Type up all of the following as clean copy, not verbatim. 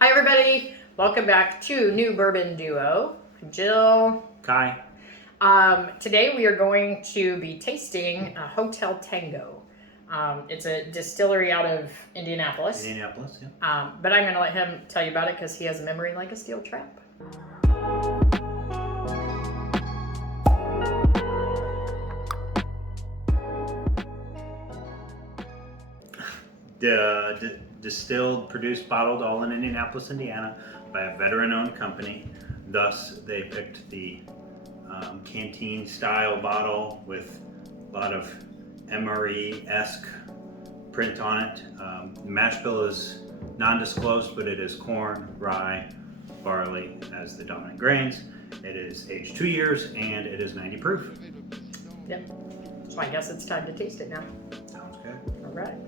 Hi everybody, welcome back to New Bourbon Duo. Jill. Kai. Today we are going to be tasting Hotel Tango. It's a distillery out of Indianapolis. Indianapolis, yeah. But I'm going to let him tell you about it because he has a memory like a steel trap. Distilled, produced, bottled, all in Indianapolis, Indiana, by a veteran-owned company. Thus, they picked the canteen-style bottle with a lot of MRE-esque print on it. The mash bill is non-disclosed, but it is corn, rye, barley as the dominant grains. It is aged 2 years and it is 90 proof. Yep. So I guess it's time to taste it now. Sounds good. All right.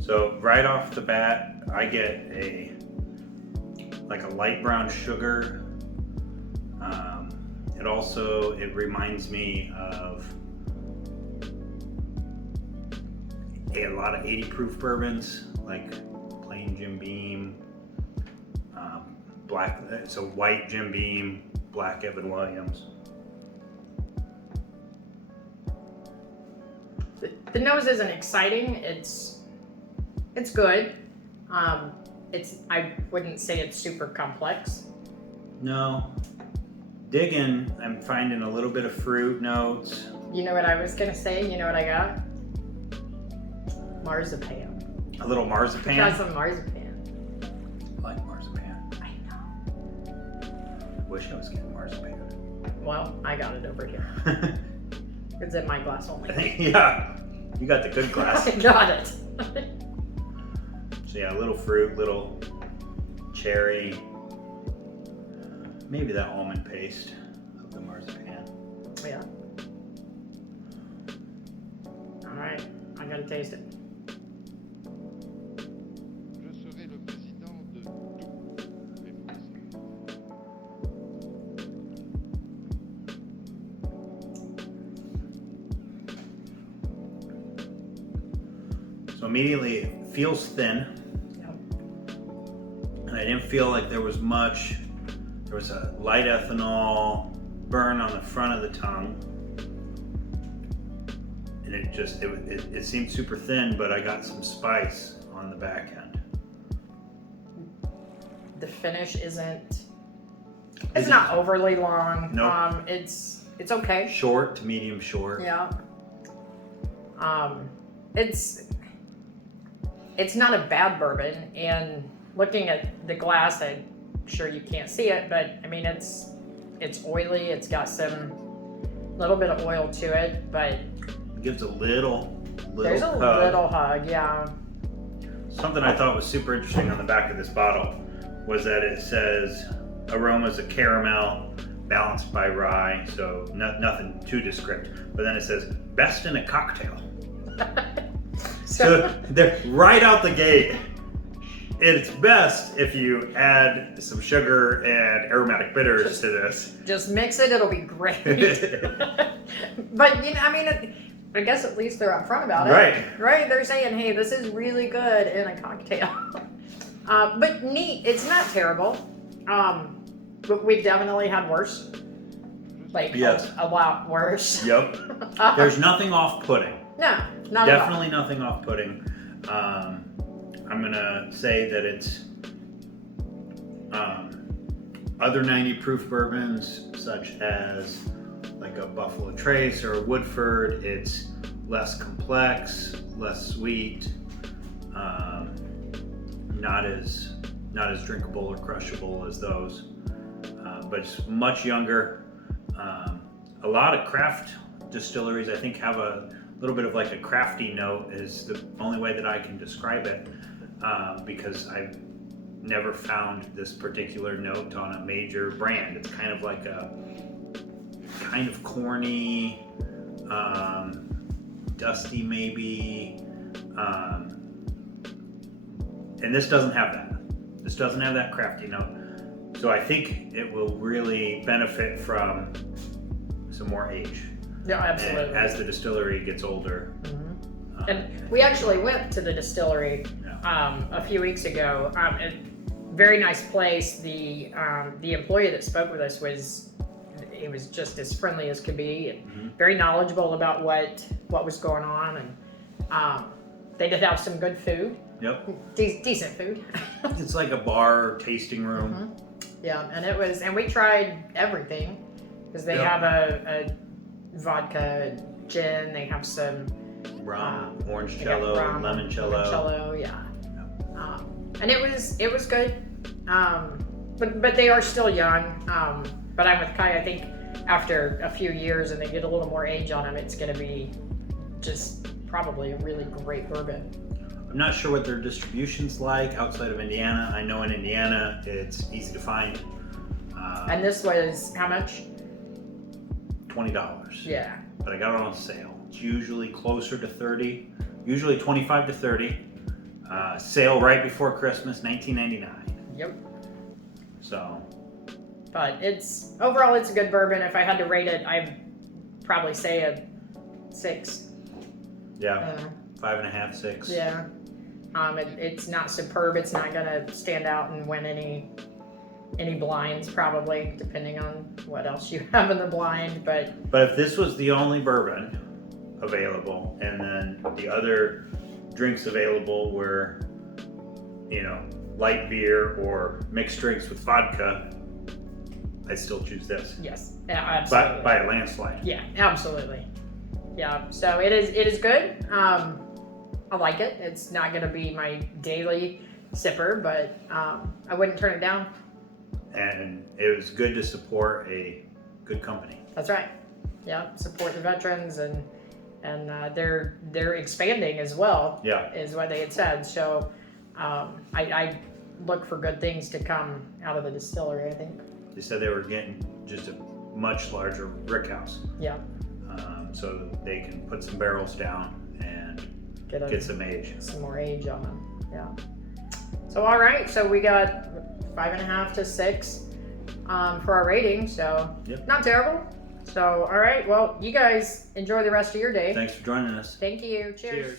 So right off the bat, I get a light brown sugar. It reminds me of a lot of 80 proof bourbons, like plain Jim Beam, white Jim Beam, black Evan Williams. The nose isn't exciting. It's good. I wouldn't say it's super complex. No. Digging, I'm finding a little bit of fruit notes. You know what I was gonna say? You know what I got? Marzipan. A little marzipan. Got some marzipan. I like marzipan. I know. Wish I was getting marzipan. Well, I got it over here. It's in my glass only. Yeah, you got the good glass. I got it. So yeah, a little fruit, little cherry, maybe that almond paste of the marzipan. Yeah. All right, I gotta taste it. So immediately it feels thin. Yep. And I didn't feel like there was much. There was a light ethanol burn on the front of the tongue. And it seemed super thin, but I got some spice on the back end. The finish isn't. It's not overly long. Nope. It's okay. Short to medium short. Yeah. It's not a bad bourbon, and looking at the glass, I'm sure you can't see it, but I mean it's oily. It's got some little bit of oil to it, but It gives a little there's a hug. little hug, yeah. Something I thought was super interesting on the back of this bottle was that it says aromas of caramel balanced by rye, so nothing too descriptive. But then it says best in a cocktail. So they're right out the gate. It's best if you add some sugar and aromatic bitters to this. Just mix it; it'll be great. But I mean, I guess at least they're upfront about it. Right? They're saying, "Hey, this is really good in a cocktail." But neat. It's not terrible. But we've definitely had worse. Yes. A lot worse. Yep. There's nothing off-putting. No, not Definitely nothing off-putting. I'm gonna say that it's other 90 proof bourbons, such as like a Buffalo Trace or a Woodford. It's less complex, less sweet, not as drinkable or crushable as those, but it's much younger. A lot of craft distilleries, I think, have a little bit of like a crafty note is the only way that I can describe it, because I've never found this particular note on a major brand. It's kind of like a kind of corny, dusty maybe, and this doesn't have that. This doesn't have that crafty note. So I think it will really benefit from some more age. Yeah, absolutely. And as the distillery gets older, Mm-hmm. And we actually went to the distillery a few weeks ago. Very nice place. The employee that spoke with us was just as friendly as could be, and very knowledgeable about what was going on, and they did have some good food. Yep. Decent food. It's like a bar tasting room. Yeah, and we tried everything because they have a vodka, gin. They have some rum, orange cello, limoncello. Yeah. And it was good. But they are still young. But I'm with Kai. I think after a few years and they get a little more age on them, it's going to be just probably a really great bourbon. I'm not sure what their distribution's like outside of Indiana. I know in Indiana it's easy to find. And this was how much? $20. Yeah. But I got it on sale. It's usually closer to 30, usually 25 to 30. Sale right before Christmas, $19.99. Yep. So. But overall it's a good bourbon. If I had to rate it, I'd probably say a 6. Yeah. 5.5, 6. Yeah. It's not superb. It's not gonna stand out and win any blinds, probably, depending on what else you have in the blind. But if this was the only bourbon available, and then the other drinks available were, light beer or mixed drinks with vodka, I'd still choose this. Yes, absolutely. By a landslide. Yeah, absolutely. Yeah, so it is good. I like it. It's not going to be my daily sipper, but I wouldn't turn it down. And it was good to support a good company. That's right. Yeah, support the veterans, and they're expanding as well. Yeah, is what they had said. So I look for good things to come out of the distillery. I think they said they were getting just a much larger brick house. Yeah. So they can put some barrels down and get some age. Some more age on them. Yeah. So all right. So we got 5.5 to 6 for our rating. So not terrible. So all right. Well, you guys enjoy the rest of your day. Thanks for joining us. Thank you. Cheers. Cheers.